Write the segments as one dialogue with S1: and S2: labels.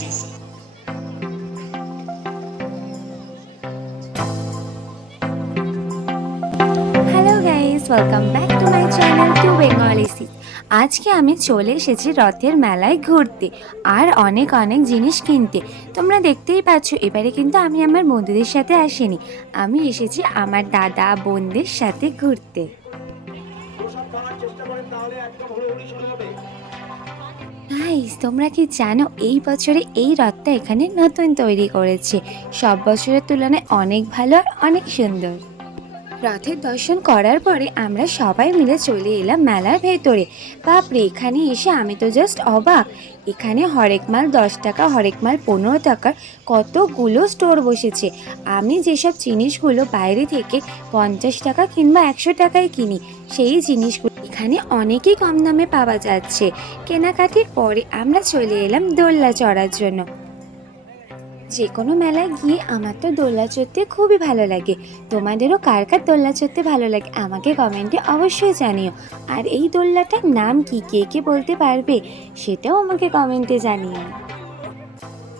S1: Jesus. Hello guys welcome back to my channel to see আজকে আমি চলে এসেছি রথের মেলায় ঘুরতে আর অনেক অনেক জিনিস কিনতে। তোমরা দেখতেই পাচ্ছ এবারে কিন্তু আমি আমার বন্ধুদের সাথে আসিনি। আমি এসেছি আমার দাদা বোনদের সাথে ঘুরতে। গাইস তোমরা কি জানো এই বছরে এই রথটা এখানে নতুন তৈরি করেছে? সব বছরের তুলনায় অনেক ভালো আর অনেক সুন্দর। রথের দর্শন করার পরে আমরা সবাই মিলে চলে এলাম মেলার ভেতরে। বাপরে, এখানে এসে আমি তো জাস্ট অবাক। এখানে হরেক মাল দশ টাকা, হরেক মাল পনেরো টাকার কতগুলো স্টোর বসেছে। আমি যেসব জিনিসগুলো বাইরে থেকে পঞ্চাশ টাকা কিংবা একশো টাকায় কিনি, সেই জিনিসগুলো এখানে অনেকই কম দামে পাওয়া যাচ্ছে। কেনাকাটির পরে আমরা চলে এলাম দোল্লা চড়ার জন্য। যে কোনো মেলায় গিয়ে আমার তো দোল্লা চড়তে খুবই ভালো লাগে। তোমাদেরও কার কার দোল্লা চড়তে ভালো লাগে আমাকে কমেন্টে অবশ্যই জানিও। আর এই দোল্লাটার নাম কি, কে কে বলতে পারবে সেটাও আমাকে কমেন্টে জানিও।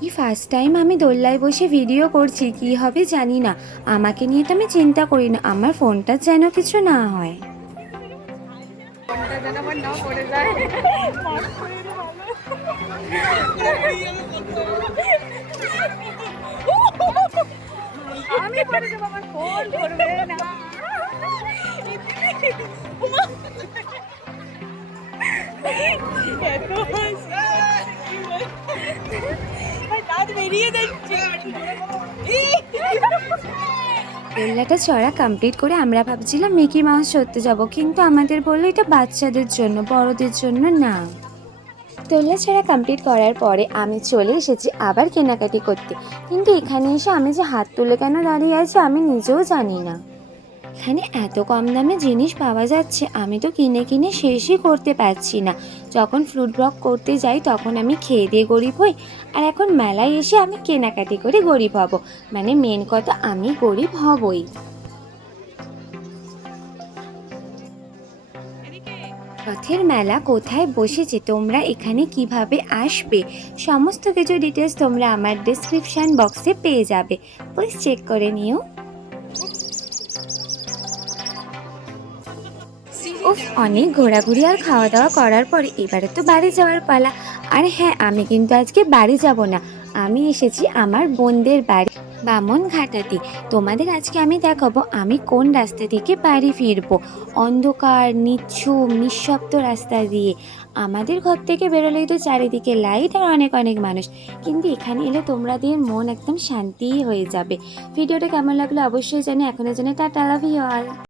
S1: এই ফার্স্ট টাইম আমি দোল্লায় বসে ভিডিও করছি, কি হবে জানি না। আমাকে নিয়ে তো আমি চিন্তা করি না আমার ফোনটা যেন কিছু না হয়।
S2: আমি পরে দেবো আমার ফোন করবে না। এত হাসি। দাঁত বেরিয়ে
S1: দোল্লাটা চড়া কমপ্লিট করে আমরা ভাবছিলাম মিকি মাউস চড়তে যাব, কিন্তু আমাদের বলল এটা বাচ্চাদের জন্য, বড়দের জন্য না। দোল্লা ছাড়া কমপ্লিট করার পরে আমি চলে এসেছি আবার কেনাকাটি করতে। কিন্তু এখানে এসে আমি যে হাত তুলে কেন দাঁড়িয়ে আছি আমি নিজেও জানি না। এখানে এত কম দামে জিনিস পাওয়া যাচ্ছে, আমি তো কিনে কিনে শেষই করতে পারছি না। যখন ফ্রুট ব্লক করতে যাই, তখন আমি খেয়ে দিয়ে গরিব হই। আর এখন মেলায় এসে আমি কেনাকাটি করে গরিব হব। মানে মেন কথা, আমি গরিব হবই। রথের মেলা কোথায় বসেছে, তোমরা এখানে কীভাবে আসবে? সমস্ত কিছু ডিটেলস তোমরা আমার ডিসক্রিপশন বক্সে পেয়ে যাবে। প্লিজ চেক করে নিও। উফ, অনেক ঘোরাঘুরি আর খাওয়া দাওয়া করার পরে এবারে তো বাড়ি যাওয়ার পালা। আর হ্যাঁ আমি কিন্তু আজকে বাড়ি যাব না। আমি এসেছি আমার বোনদের বাড়ি বামন ঘাটাতে তোমাদের আজকে আমি দেখাবো, আমি কোন রাস্তা থেকে বাড়ি ফিরবো। অন্ধকার নিচ্ছুম নিঃশব্দ রাস্তা দিয়ে। আমাদের ঘর থেকে বেরোলেই তো চারিদিকে লাইট আর অনেক অনেক মানুষ। কিন্তু এখানে এলে তোমাদের মন একদম শান্তিই হয়ে যাবে। ভিডিওটা কেমন লাগল অবশ্যই জানি এখনও জানি টাটা লাভ ইউ অল